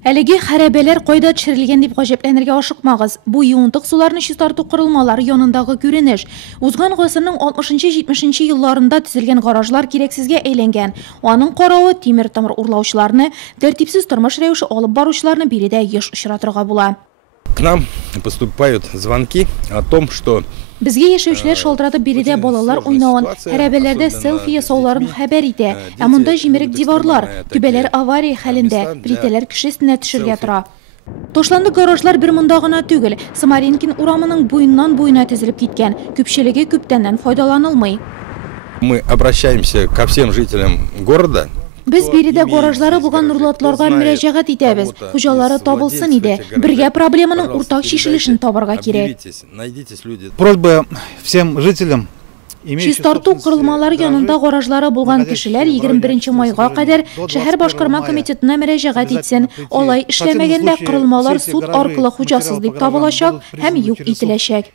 Әлеге хәрәбәләр кайда төшерелгән дип гаҗәпләнергә ашыкмагыз. Бу юынтык суларны чистарту корылмалары янындагы күренеш. Узган гасырның 60-70 елларында төзелгән гаражлар кирәксезгә әйләнгән. Аның каравы тимер тамыр урлаучыларны, тәртипсез тормыш рәвеше алып баручыларны биредә еш очратырга була. К нам поступают звонки о том, что Безгә яшәүчеләр шалтыратып биредә балалар уйнавын, хәрәбәләрдә селфи ясауларын хәбәр итә. Ә монда җимерек диварлар, түбәләр авария хәлендә, плитәләр кеше өстенә төшәргә тора. Ташланды гаражлар бер монда гына түгел, Самаринкин урамының буеннан буена тезелеп киткән, күпчелеге күптәннән файдаланылмый. Мы обращаемся ко всем жителям города. Без биредә гаражлары булган нурлатларга мөрәҗәгать итәбез. Хуҗалары табылсын иде. Бергә проблеманың уртак чишелешен табарга кирәк. Просьба всем жителям Чистарту корылмалары янында гаражлары булган кешеләр 21 майга кадәр шәһәр башкарма комитетына мөрәҗәгать итсен. Алай эшләмәгәндә корылмалар суд аркылы хуҗасыз дип табылачак һәм юк ителәчәк.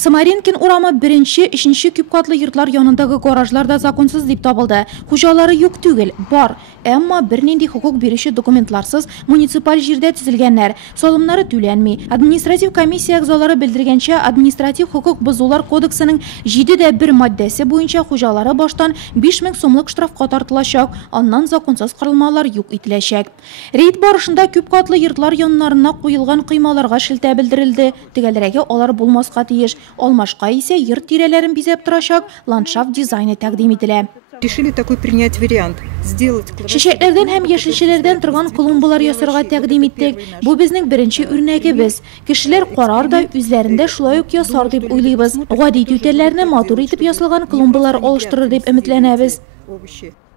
Самаринкин урамы 1-3 күп катлы йортлар янындагы гаражларда законсыз дип табылды. Хуҗалары юк түгел, бар. Әмма бернинди хукук бирүче документларсыз муниципаль җирдә төзелгәннәр. Салымнары түләнми. Административ комиссия әгъзалары белдергәнчә, административ хукук бозулар кодексының 7-1 маддәсе буенча хуҗалары баштан 5000 сумлык штрафка тартылачак, аннан законсыз корылмалар юк ителәчәк. Рейд барышында күп катлы йортлар яннарына куелган кыймаларга шелтә белдерелде. Тегәләргә алар булмаска тиеш. Алмашка исә йорт тирәләрен бизәп торачак ландшафт дизайны тәкъдим ителә. Решили такой принять вариант. Чәчәкләрдән һәм яшелчәләрдән торган клумбалар ясарга тәкъдим иттек. Бу безнең беренче үрнәгебез. Кешеләр карар да үзләрендә шулай ук ясар дип уйлыйбыз. Гади түтәлләрне матур итеп ясалган клумбалар алыштырыр дип өметләнәбез.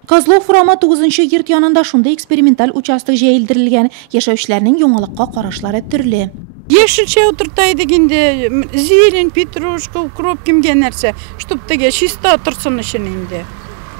Козлов урамы 9-нчы йорт янында шундый эксперименталь участок җәелдерелгән. Яшәүчеләрнең яңалыкка карашлары төрле. Яшелчә утыртайдык инде, зелень, петрушка, укроп кимгә нәрсә, чтоб теге чиста торсын өчен инде.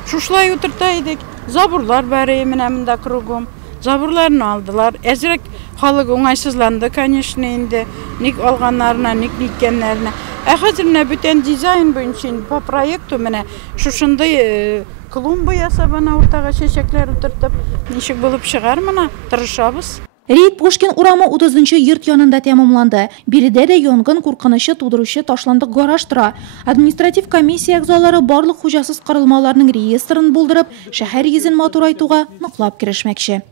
Шушлай утыртайдык. Забурлар бар менә монда кругом. Забурларны алдылар. Әзрәк халык уңайсызланды, конечно, инде. Ник алганнарына, ник ниткәннәренә. Ә хәзер менә бүтән дизайн буенча по проекту менә шушындый клумба ясап ана уртага чәчәкләр утыртып, ничек булып чыгар моны? Тырышабыз. Рейд Пушкин урамы 30-нчы йорт янында тәмамланды. Биредә дә янгын куркынычы тудыручы ташландык гараж тора. Административ комиссия әгъзалары барлык хуҗасыз корылмаларның реестрын булдырып, шәһәр йөзен матурайтуга ныклап керешмәкче.